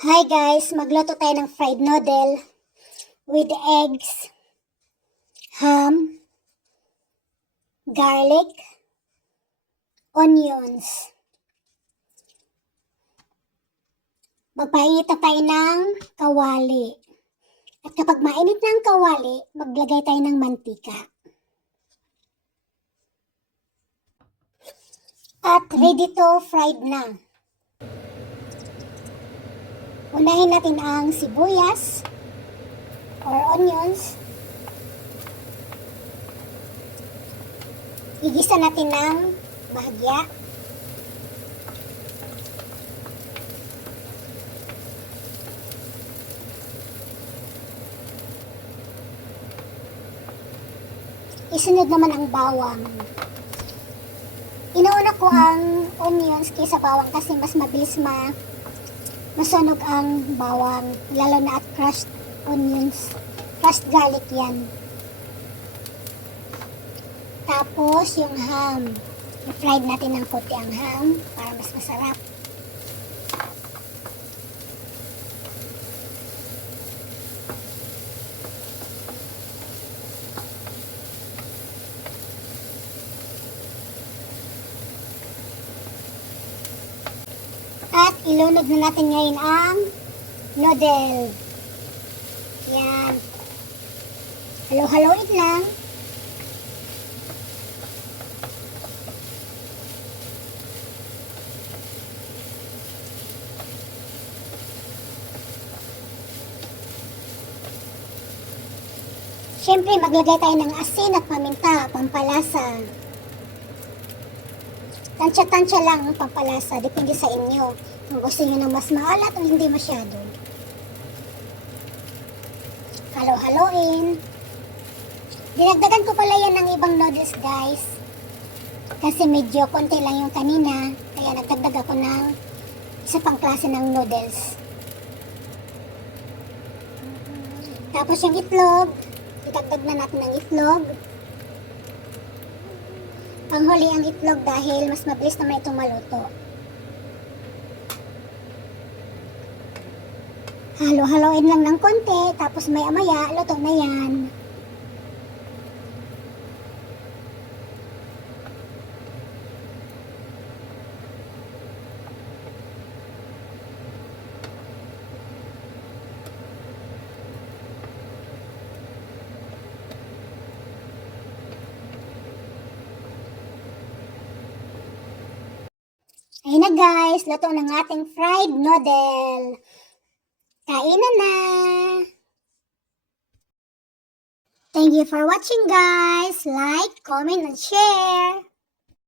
Hi guys, magluto tayo ng fried noodle with eggs, ham, garlic, onions. Magpainit na tayo ng kawali. At kapag mainit na ang kawali, maglagay tayo ng mantika. At ready to fried na. Unahin natin ang sibuyas or onions. Igisa natin ng bahagya. Isunod naman ang bawang. Inuuna ko ang onions kaysa bawang kasi mas mabilis masunog ang bawang, lalo na at crushed onions, crushed garlic yan. Tapos yung ham, i-fried natin ng konti ang ham para mas masarap. At ilunod na natin ngayon ang noodle. Yan. Halo-haloin lang. Siyempre, maglagay tayo ng asin at paminta, pampalasa. Tansya-tansya lang ang pampalasa, depende sa inyo. Kung gusto nyo ng mas maalat o hindi masyado. Halo-haloin. Dinagdagan ko pala yan ng ibang noodles, guys. Kasi medyo konti lang yung kanina, kaya nagdagdag ako ng isa pang klase ng noodles. Tapos yung itlog, idagdag na natin ang itlog. Panghuli ang itlog dahil mas mabilis naman itong maluto. Halo-haloin lang ng konti, tapos maya-maya, luto na yan. Ayun na guys, luto ng ating fried noodle. Kainan na! Thank you for watching guys. Like, comment, and share.